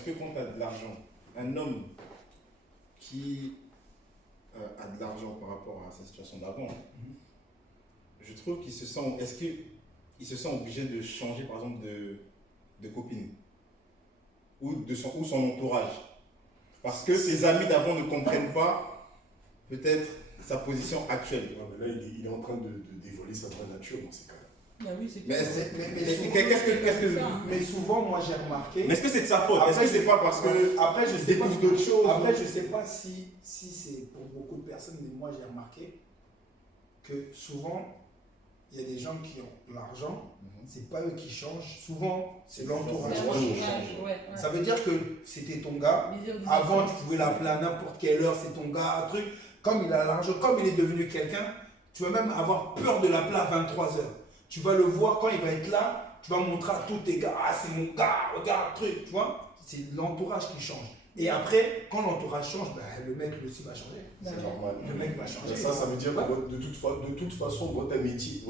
est-ce que quand tu as de l'argent, un homme qui a de l'argent par rapport à sa situation d'avant, je trouve qu'il se sent, est-ce qu'il se sent obligé de changer par exemple de copine ou son entourage parce que ses amis d'avant ne comprennent pas peut-être sa position actuelle. Ouais, mais là, il est en train de dévoiler sa vraie nature dans ces cas-là. Bah oui, c'est Mais souvent, moi j'ai remarqué. Mais est-ce que c'est de sa faute? Est-ce que c'est pas parce que après je sais pas d'autres choses? Après je sais pas si c'est pour beaucoup de personnes, mais moi j'ai remarqué que souvent il y a des gens qui ont l'argent, c'est pas eux qui changent. Souvent c'est l'entourage qui change. Ça veut dire que c'était ton gars. Avant tu pouvais l'appeler à n'importe quelle heure, c'est ton gars, un truc. Comme il a l'argent, comme il est devenu quelqu'un, tu vas même avoir peur de l'appeler à 23h. Tu vas le voir quand il va être là, tu vas montrer à tous tes gars, ah c'est mon gars, regarde, truc, tu vois. C'est l'entourage qui change. Et après, quand l'entourage change, ben, le mec lui aussi va changer. C'est normal. Le mec va changer. Ça veut dire que de toute façon, votre amitié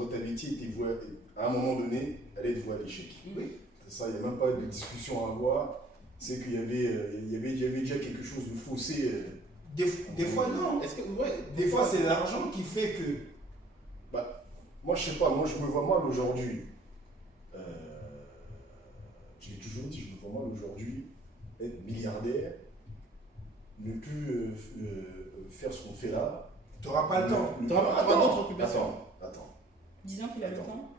était vouée, à un moment donné, elle est vouée à l'échec. Oui. Ça, il n'y a même pas de discussion à avoir. C'est qu'il y avait déjà quelque chose de faussé. Des fois, non. Est-ce que Des fois, c'est l'argent qui fait que. Moi, je sais pas, moi, je me vois mal aujourd'hui. Je l'ai toujours dit, je me vois mal aujourd'hui être milliardaire, ne plus faire ce qu'on fait là. Tu n'auras pas le temps. Tu n'auras pas d'autres occupations. Attends. Disons qu'il a le temps.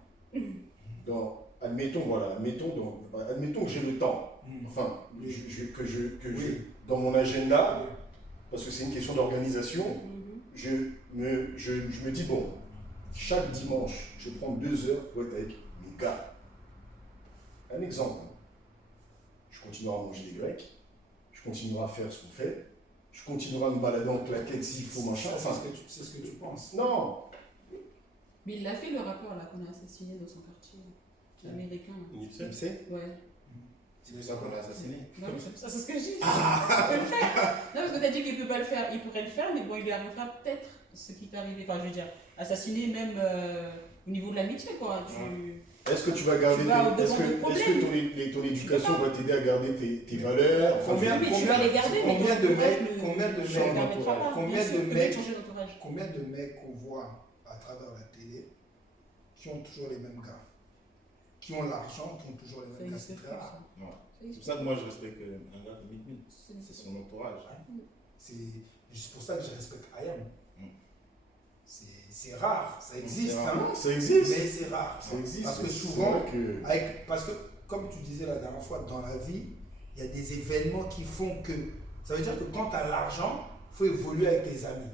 Admettons que j'ai le temps. Enfin, Oui. dans mon agenda, parce que c'est une question d'organisation, je me dis, bon, chaque dimanche, je prends 2 heures pour être avec mes gars. Un exemple. Je continuerai à manger des grecs, je continuerai à faire ce qu'on fait, je continuerai à me balader en claquette s'il faut, machin. Enfin, c'est ce que tu penses. Non. Mais il l'a fait le rappeur là qu'on a assassiné dans son quartier. Américain. Nipsey? Ouais. C'est pour ça qu'on l'a assassiné. Non, c'est ce que je dis. Il peut le faire. Non, parce que tu as dit qu'il ne peut pas le faire. Il pourrait le faire, mais bon, il lui arrivera peut-être ce qui t'est arrivé. Enfin, je veux dire, assassiner même au niveau de l'amitié, quoi. Est-ce que tu vas garder ton éducation va t'aider à garder tes valeurs? Combien de mecs qu'on voit à travers la télé qui ont toujours les mêmes gars, qui ont l'argent, qui ont toujours les mêmes gars? C'est très rare. C'est pour ça que moi je respecte un gars comme Mitmin. C'est son entourage. C'est juste pour ça que je respecte Ayam. C'est rare, ça existe. Ça existe. Mais c'est rare. Ça existe. Parce que souvent, parce que comme tu disais la dernière fois, dans la vie, il y a des événements qui font que. Ça veut dire que quand tu as l'argent, il faut évoluer avec tes amis.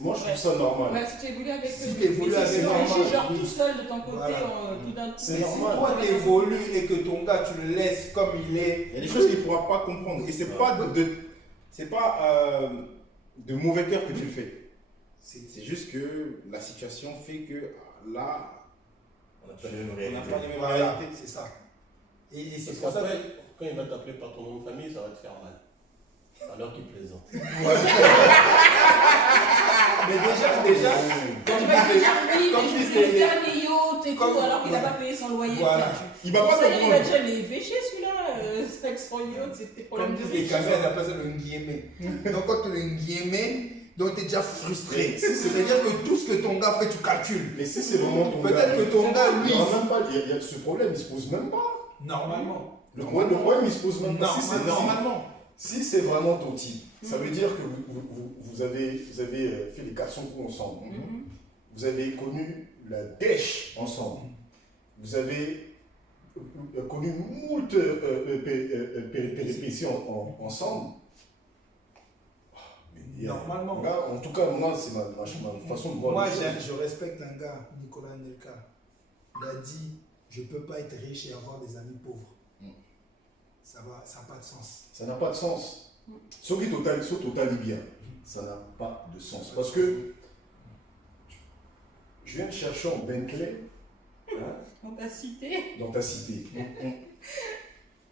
Moi je trouve ça normal. Ouais, si tu évolues avec Si tu évolues avec genre tout seul de ton côté, tout d'un coup. Mais si toi tu évolues et que ton gars tu le laisses comme il est. Il y a des choses qu'il ne pourra pas comprendre. Et c'est pas de mauvais cœur que tu le fais. C'est juste que la situation fait que là, on n'a pas les mêmes réalités. Voilà, c'est ça. Et c'est pour ça que quand il va t'appeler par ton nom de famille, ça va te faire mal. Alors qu'il plaisante. Mais déjà, comme je disais, le dernier yacht et tout, alors qu'il n'a pas payé son loyer. Voilà. Il va pas comprendre. Il va dire, mais il fait chier celui-là, c'est avec son yacht, c'était problème de les caméras, elles appellent ça le nguiémé. Donc quand tu es le nguiémé, donc tu es déjà frustré. C'est-à-dire que tout ce que ton gars fait, tu calcules. Mais si c'est vraiment ton gars. Peut-être que ton gars, lui. Il y a ce problème, il ne se pose même pas. Normalement. Le problème, il ne se pose même pas. Normalement. Si c'est vraiment ton type, ça veut dire que vous avez fait les 400 coups ensemble. Vous avez connu la dèche ensemble. Vous avez connu moult péripéties ensemble. Normalement. En tout cas, moi, c'est ma façon de voir. Moi, je respecte un gars, Nicolas Nelka. Il a dit, je ne peux pas être riche et avoir des amis pauvres. Ça n'a pas de sens. Ça n'a pas de sens. Ce qui est total bien, ça n'a pas de sens. Parce que je viens de chercher en Bentley. Dans ta cité. Dans ta cité.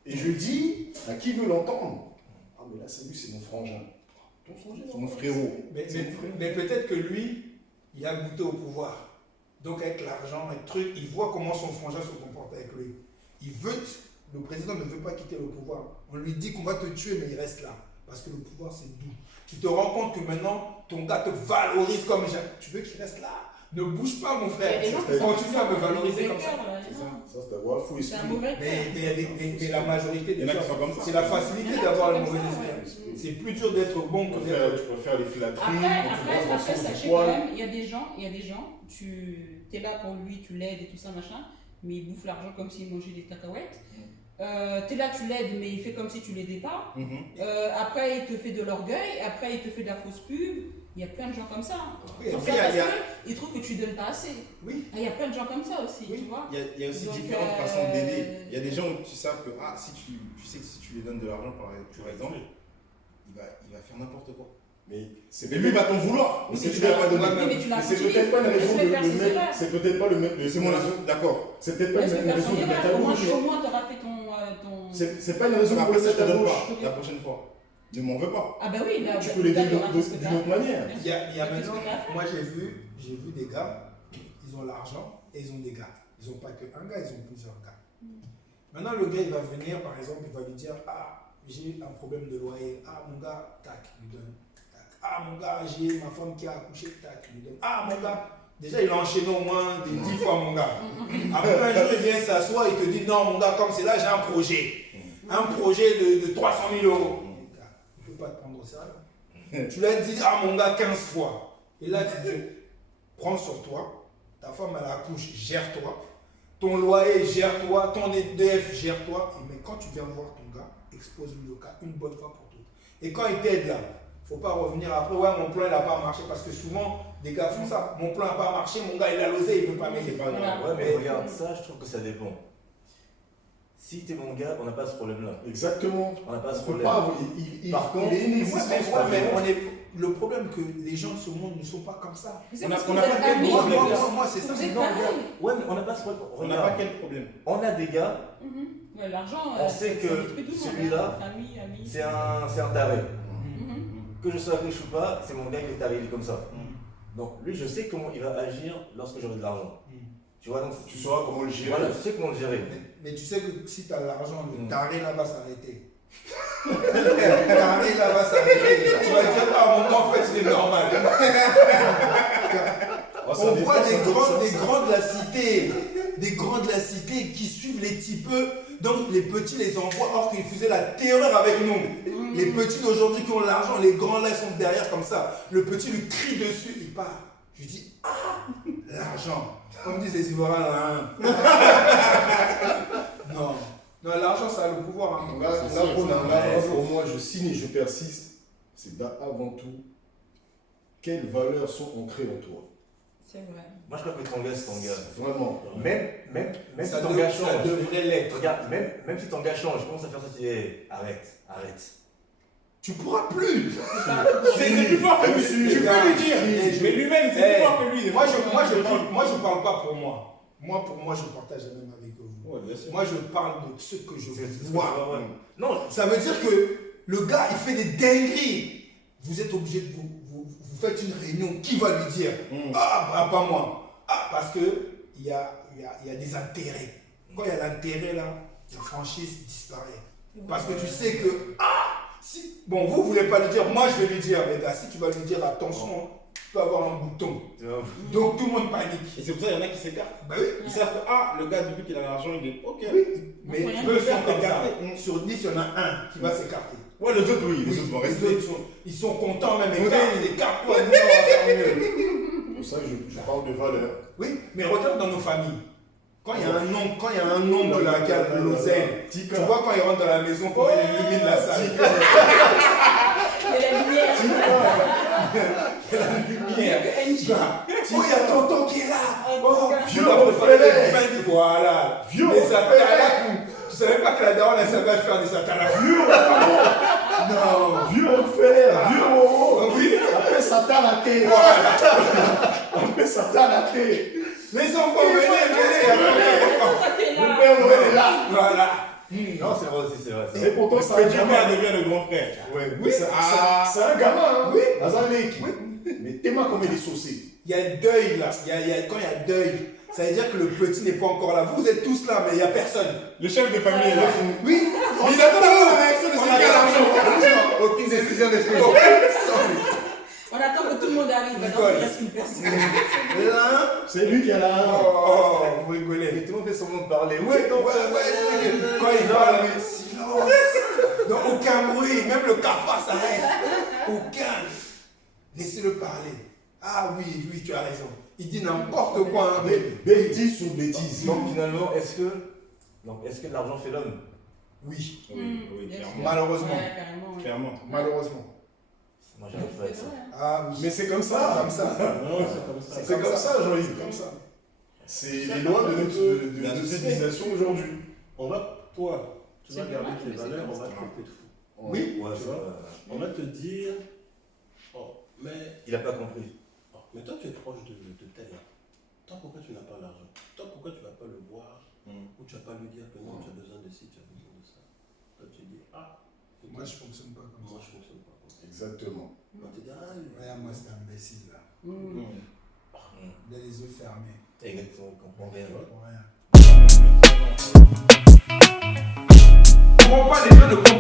Et je dis à qui veut l'entendre, ah mais là c'est lui, c'est mon frangin. Ton frangin, c'est mon frérot. Mais peut-être que lui, il a goûté au pouvoir. Donc avec l'argent et truc, il voit comment son frangin se comporte avec lui. Il veut le président ne veut pas quitter le pouvoir. On lui dit qu'on va te tuer, mais il reste là. Parce que le pouvoir, c'est doux. Tu te rends compte que maintenant, ton gars te valorise comme tu veux qu'il reste là. Ne bouge pas, mon frère. Continue à me valoriser comme ça. Ça, c'est avoir un fou C'est un esprit. mauvais Mais la majorité Il des y en a gens, qui sont comme ça. c'est la facilité d'avoir le mauvais esprit. C'est plus dur d'être bon que d'être. Tu préfères les flatteries, Après, sachez quand même, il y a des gens, tu es là pour lui, tu l'aides et tout ça, machin, mais il bouffe l'argent comme s'il mangeait des cacahuètes. Tu es là, tu l'aides, mais il fait comme si tu l'aidais pas. Après, il te fait de l'orgueil, après, il te fait de la fausse pub. Il y a plein de gens comme ça. Oui, Pour après, ça, il y a- parce qu'ils trouvent que tu donnes pas assez. Oui. Il y a plein de gens comme ça aussi, Oui. tu vois. Il y a aussi Donc, différentes façons d'aider. Il y a des gens où tu sais que si tu sais que si tu lui donnes de l'argent, par exemple, il va faire n'importe quoi. Mais c'est Mais lui, il va t'en vouloir. Mais Si c'est tu lui as pas donné. Oui, mais tu l'as Mais c'est utilisé. peut-être pas une raison Laisse-le faire de ses mettre. erreurs. C'est peut-être pas le même. C'est mon raison, d'accord. C'est peut-être pas Laisse-le une faire raison son de mettre à erreur. bouche. Au moins, tu auras fait ton. C'est pas une raison Après, pour ça, je mettre te à donne bouche. pas la prochaine fois. Ne m'en veux pas. Ah bah oui, là, Tu peux l'aider là, il y aura tout ce que d'une t'as. autre manière. Il y a maintenant, moi j'ai vu des gars, ils ont l'argent et ils ont des gars. Ils n'ont pas qu'un gars, ils ont plusieurs gars. Maintenant, le gars, il va venir, par exemple, il va lui dire, ah, j'ai un problème de loyer. Ah, mon gars, tac, il lui donne. Tac. Ah, mon gars, j'ai ma femme qui a accouché, tac, il lui donne. Ah, mon gars, déjà, il a enchaîné au moins des 10 fois, mon gars. Après, un jour, il vient s'asseoir, il te dit, non, mon gars, comme c'est là, j'ai un projet. Un projet de 300 000 euros. Il ne peut pas te prendre au sérieux. Tu lui as dit, ah, mon gars, 15 fois. Et là, tu dis, prends sur toi. Ta femme, elle accouche, gère-toi. Ton loyer, gère-toi. Ton EDF, gère-toi. Mais quand tu viens voir ton gars, expose-lui le cas une bonne fois pour toutes. Et quand il t'aide là, il ne faut pas revenir après, ouais, mon plan, il n'a pas marché. Parce que souvent, des gars font ça. Mon plan n'a pas marché, mon gars, il a l'osé, il ne peut pas m'aider. Voilà. Ouais, mais regarde, ça, je trouve que ça dépend. Si t'es mon gars, on n'a pas ce problème-là. Exactement. On n'a pas ce On peut problème. pas. Par contre, il est inexistant. Le problème que les gens de ce monde ne sont pas comme ça. C'est On a- parce que on a vous pas êtes quel amis, problème. Moi, c'est ça. vous êtes Non, pareil. regarde. Ouais, mais on n'a pas ce problème. On n'a Regarde, pas quel problème. on a des gars, Ouais, l'argent, On sait que détruit tout le monde, celui-là, hein. Famille, amis. c'est un taré. Mhm. Que je sois riche ou pas, c'est mon gars qui est taré, il est comme ça. Donc lui, je sais comment il va agir lorsque j'aurai de l'argent. Tu vois, donc Tu sauras comment le gérer. voilà, je sais comment le gérer. Mais tu sais que si tu as l'argent, le taré là va s'arrêter. Le taré là va s'arrêter. Tu vas dire, ah, mon gars, en fait, c'est normal. Oh, ça On dépend, voit ça des dépend, grands de la cité. Des grands de la cité qui suivent les petits peu. Donc les petits les envoient or qu'ils faisaient la terreur avec nous. Les petits d'aujourd'hui qui ont l'argent, les grands là sont derrière comme ça. Le petit lui crie dessus, il part. Je lui dis, ah, l'argent. Comme disent les Ivoiriens là. Hein. Non. Non, l'argent ça a le pouvoir. Hein. Là, pour moi, je signe et je persiste. C'est avant tout, quelles valeurs sont ancrées en toi. C'est vrai. Moi, je crois que ton gars, c'est ton gars. Vraiment. Même si Ça, ton gars ça change. devrait l'être. Regarde, même si ton gars change, commence à faire ça, tu dis, hey, arrête. Tu pourras plus. C'est plus fort que lui. Tu peux lui dire. Mais lui-même, c'est plus fort que lui. Moi, je parle pas pour moi. Moi, pour moi, je partage la même avec vous. Ouais, bien sûr. Moi, je parle de ce que je C'est vois. ouais. Non, Ça veut dire que le gars, il fait des dingueries. Vous êtes obligé de vous faites une réunion. Qui va lui dire ah, pas moi. Ah, parce que il y a des intérêts. Quand il y a l'intérêt là, la franchise disparaît. Parce que tu sais que si bon, vous voulez pas lui dire, moi je vais lui dire, les gars, si tu vas lui dire attention, tu peux avoir un bouton. Donc tout le monde panique. Et c'est pour ça qu'il y en a qui s'écartent. Bah oui. Ils savent que, le gars, depuis qu'il a l'argent, il est OK. Mais rien peu de sont faire comme ça. écarter. Sur 10, il y en a un qui va s'écarter. Ouais, les autres, oui. Les Oui, autres vont les rester. autres ils sont contents même, Oui. écarte-toi, nous on va faire mieux. C'est pour ça que je parle de valeurs. Oui, mais regarde dans nos familles. Quand il y a un oncle là qui a de l'oseille, tu vois quand il rentre dans la maison, comment il illumine la salle. Il y a la lumière. Il y a NG. Oh, il y a tonton qui est là. Oh, vieux on a préparé frère. des fêtes, voilà. Vieux Les frère. atalakou. Tu savais pas que la daronne, elle savait faire des atalakou. Non. Vieux frère, vieux Oh, oui. Après Satan la terre. Après Satan la terre. Les enfants, venez. Le père Noël est là. Voilà. non, c'est vrai aussi, c'est vrai. Et pourtant, c'est un Petit gamin. père devient le grand frère. Ouais, Oui, c'est un gamin. Hein. Oui. Azaleki. Mais tellement comme il est saucé. Il y a deuil là. Quand il y a deuil, Ça veut dire que le petit n'est pas encore là. Vous êtes tous là, mais il n'y a personne. Le chef de famille est là. Oui, On attend la réaction de On celui qui a l'argent. Aucune décision n'est prise. On attend que tout le monde arrive. Alors, il reste une personne. C'est lui qui a la Oh, vous rigolez. Et tout le monde fait semblant de parler. Ouais, quand il parle, mais silence. Donc aucun bruit, même le cafard s'arrête. Aucun. Laissez-le parler. Ah oui, oui, tu as raison. Il dit n'importe quoi. Hein. Bêtise sur bêtise. Donc finalement, est-ce que l'argent fait l'homme? Oui, Oui, Bien clairement. sûr. malheureusement. Ouais, carrément, ouais. Clairement. Malheureusement. Moi j'arrive pas avec ça. Ah oui. Mais c'est comme C'est ça. comme ça. Non, c'est comme ça. C'est comme ça, Jean-Yves. C'est comme ça. C'est les lois de notre civilisation aujourd'hui. On va, toi, tu vas C'est garder dommage, tes mais c'est valeurs, comme on va ça. traiter de fou. Oui, Ouais, tu vois. On va te dire, oh, mais, il a pas compris. oh, mais toi tu es proche de tel. Toi pourquoi tu n'as pas l'argent? Toi pourquoi tu ne vas pas le voir? Ou tu ne vas pas lui dire que non, tu as besoin de ci, tu as besoin de ça. Toi tu dis, ah, Moi, je fonctionne pas comme moi ça. je fonctionne pas comme ça. exactement. On te dit, ah, Regarde, moi, c'est imbécile là. Il a les yeux fermés. Exactement, il comprend rien. Pour rien. Pourquoi les gens ne comprennent